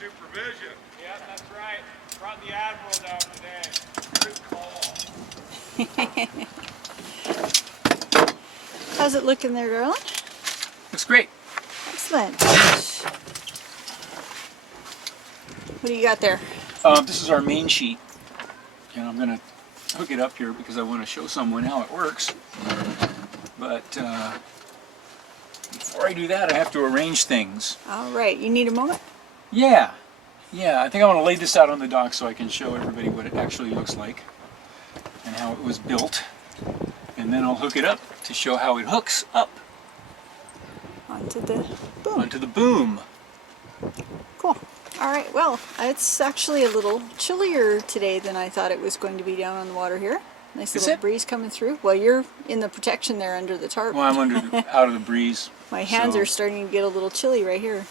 supervision. Yeah, that's right. Brought the Admiral down today. Good call. How's it looking there, darling? Looks great. Excellent. What do you got there? This is our main sheet, and I'm going to hook it up here because I want to show someone how it works. But before I do that, I have to arrange things. All right, you need a moment? Yeah, I think I want to lay this out on the dock so I can show everybody what it actually looks like and how it was built. And then I'll hook it up to show how it hooks up Onto the boom. onto the boom. Cool. All right, well, it's actually a little chillier today than I thought it was going to be down on the water here. Nice Is little it? breeze coming through. Well, you're in the protection there under the tarp. Well, I'm out of the breeze. My hands so- are starting to get a little chilly right here.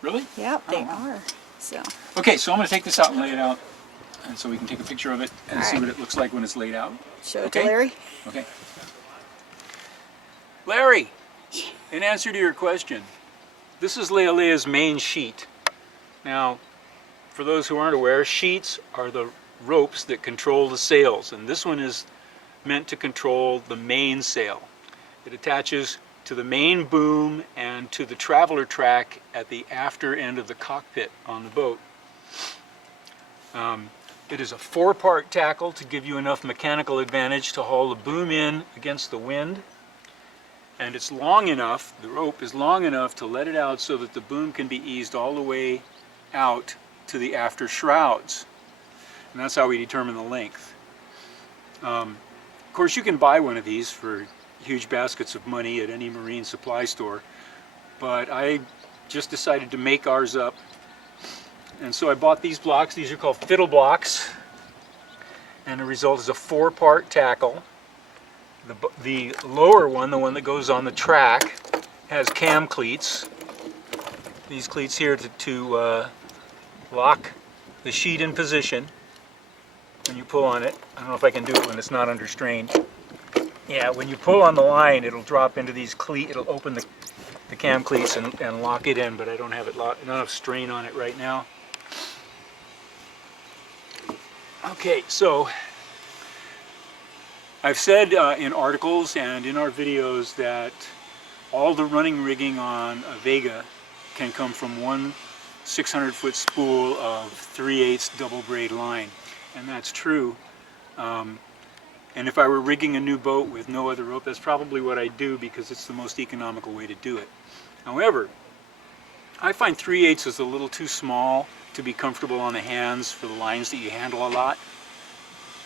Really? Yep, they Oh, wow. are. So, Okay, so I'm going to take this out and lay it out, and so we can take a picture of it and All see right. what it looks like when it's laid out. show it Okay. to Larry. Okay. Larry, in answer to your question, this is Lealea's main sheet. Now, for those who aren't aware, sheets are the ropes that control the sails, and this one is meant to control the main sail. It attaches to the main boom and to the traveler track at the after end of the cockpit on the boat. It is a 4-part tackle to give you enough mechanical advantage to haul the boom in against the wind. And it's long enough, the rope is long enough to let it out so that the boom can be eased all the way out to the after shrouds. And that's how we determine the length. Of course, you can buy one of these for huge baskets of money at any marine supply store, but I just decided to make ours up. And so I bought these blocks. These are called fiddle blocks, and the result is a 4-part tackle. The lower one, the one that goes on the track, has cam cleats. These cleats here to lock the sheet in position when you pull on it. I don't know if I can do it when it's not under strain. Yeah, when you pull on the line, it'll drop into these cleats. It'll open the cam cleats and lock it in, but I don't have it not enough strain on it right now. Okay, so I've said in articles and in our videos that all the running rigging on a Vega can come from one 600-foot spool of 3/8 double braid line, and that's true. And if I were rigging a new boat with no other rope, that's probably what I'd do because it's the most economical way to do it. However, I find 3/8 is a little too small to be comfortable on the hands for the lines that you handle a lot.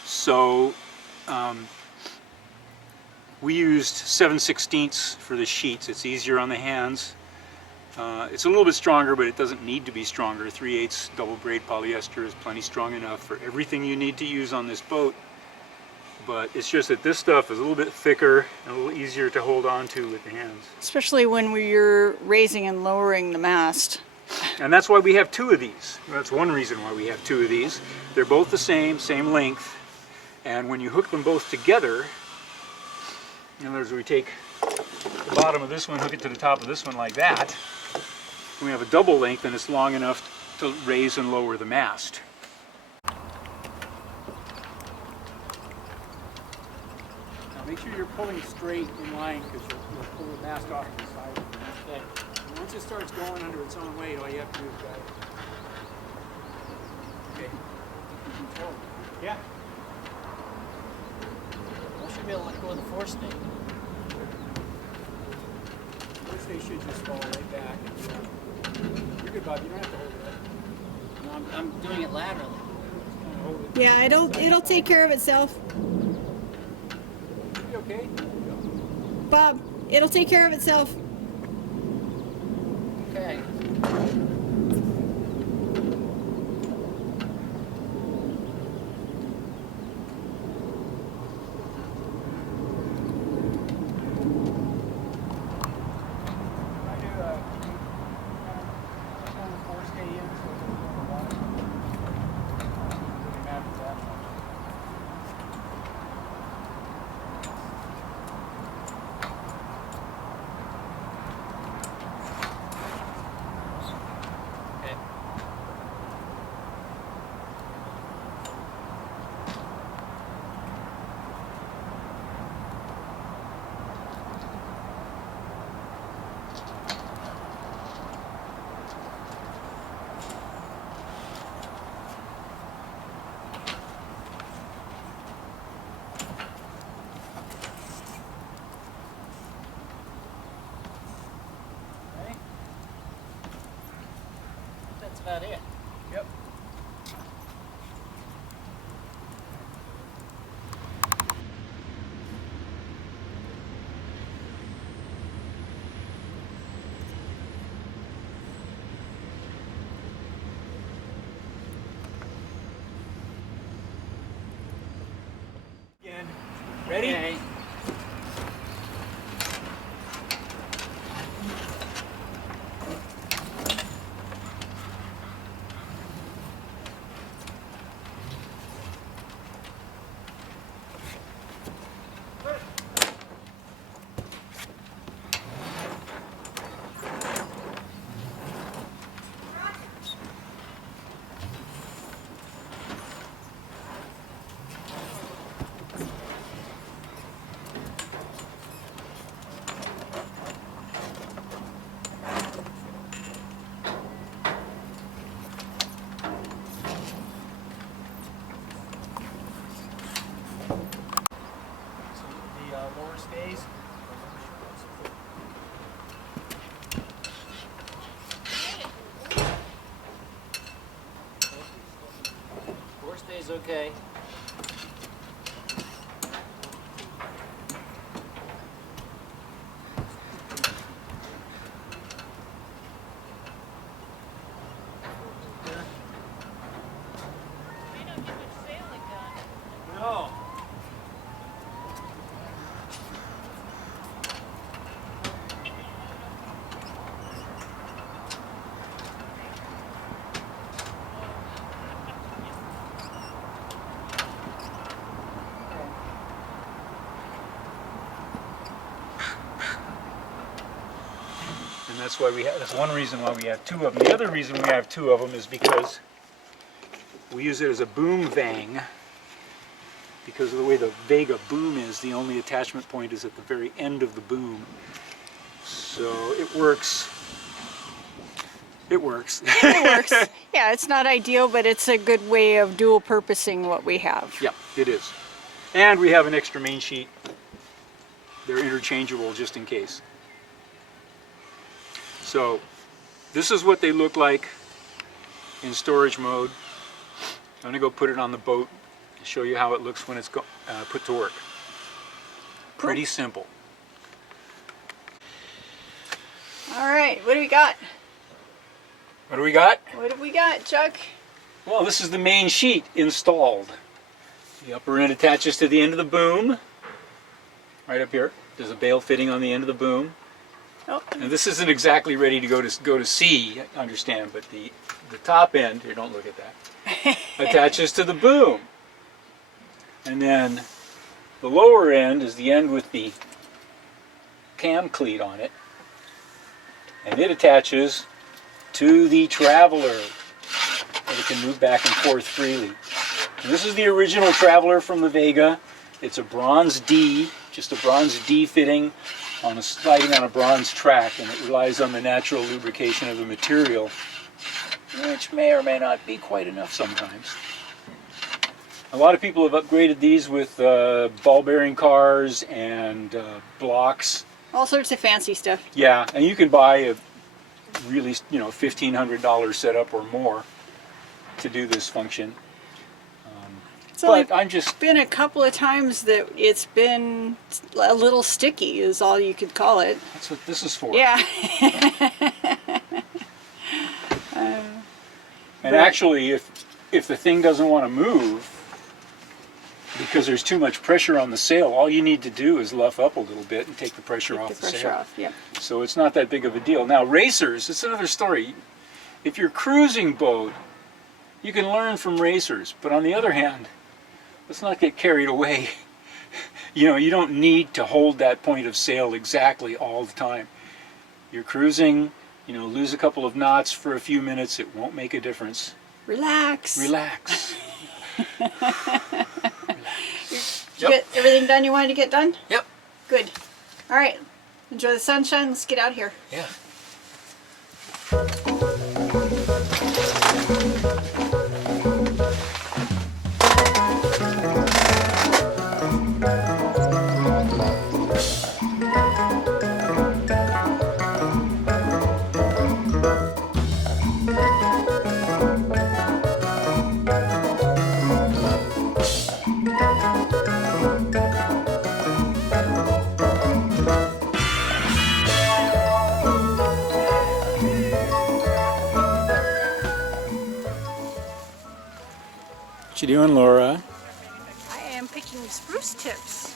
So we used 7/16 for the sheets. It's easier on the hands. It's a little bit stronger, but it doesn't need to be stronger. 3/8 double braid polyester is plenty strong enough for everything you need to use on this boat. But it's just that this stuff is a little bit thicker and a little easier to hold on to with the hands. Especially when you're raising and lowering the mast. And that's why we have 2 of these. That's one reason why we have 2 of these. They're both the same length. And when you hook them both together, in other words, we take the bottom of this one, hook it to the top of this one like that, we have a double length and it's long enough to raise and lower the mast. Now make sure you're pulling straight in line because you'll pull the mast off to the side. Okay. And once it starts going under its own weight, all you have to do is grab it. Okay. Control. Yeah. I should be able to let go of the forestay. They should just fall right back. You're good, Bob. You don't have to hold it up. No, I'm doing it laterally. Just hold it. Yeah, it'll take care of itself. You okay? Bob, it'll take care of itself. Okay. about it. Yep. Again. Ready? Okay. The lower stays. Four stays okay. No. And that's why that's one reason why we have two of them. The other reason we have two of them is because we use it as a boom vang. Because of the way the Vega boom is, the only attachment point is at the very end of the boom. So it works. It works. It works. Yeah, it's not ideal, but it's a good way of dual purposing what we have. Yeah, it is. And we have an extra main sheet. They're interchangeable just in case. So this is what they look like in storage mode. I'm gonna go put it on the boat and show you how it looks when it's put to work. Pretty simple. All right, what do we got? What do we got? What have we got, Chuck? Well, this is the main sheet installed. The upper end attaches to the end of the boom. Right up here. There's a bail fitting on the end of the boom. Oh, And this isn't exactly ready to go to sea, I understand, but the top end, here, don't look at that, attaches to the boom. And then the lower end is the end with the cam cleat on it. And it attaches to the Traveler, and it can move back and forth freely. And this is the original Traveler from the Vega. It's a bronze D, just a bronze D fitting on sliding on a bronze track, and it relies on the natural lubrication of the material, which may or may not be quite enough sometimes. A lot of people have upgraded these with ball bearing cars and blocks. all sorts of fancy stuff. Yeah, and you can buy a really, $1,500 setup or more to do this function. It's only But I'm just, been a couple of times that it's been a little sticky, is all you could call it. that's what this is for. Yeah. And actually, if the thing doesn't want to move because there's too much pressure on the sail, all you need to do is luff up a little bit and take the pressure off the the pressure sail. off. Yep. So it's not that big of a deal. Now racers, it's another story. If you're cruising boat, you can learn from racers, but on the other hand, let's not get carried away. You don't need to hold that point of sail exactly all the time. You're cruising, lose a couple of knots for a few minutes, it won't make a difference. Relax. Relax. You get everything done you wanted to get done? Yep. Good. All right. Enjoy the sunshine. Let's get out of here. Yeah. What you doing, Laura? I am picking spruce tips.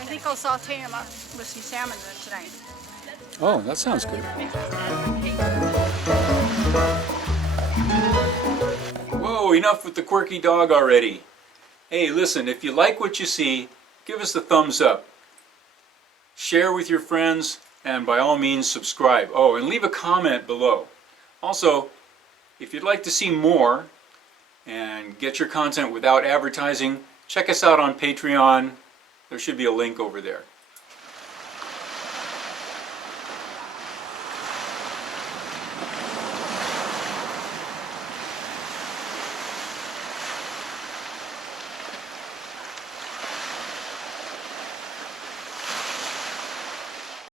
I think I'll saute them up with some salmon tonight. Oh, that sounds good. Whoa, enough with the quirky dog already. Hey, listen, if you like what you see, give us the thumbs up. Share with your friends, and by all means subscribe. Oh, and leave a comment below. Also, if you'd like to see more and get your content without advertising, check us out on Patreon. There should be a link over there.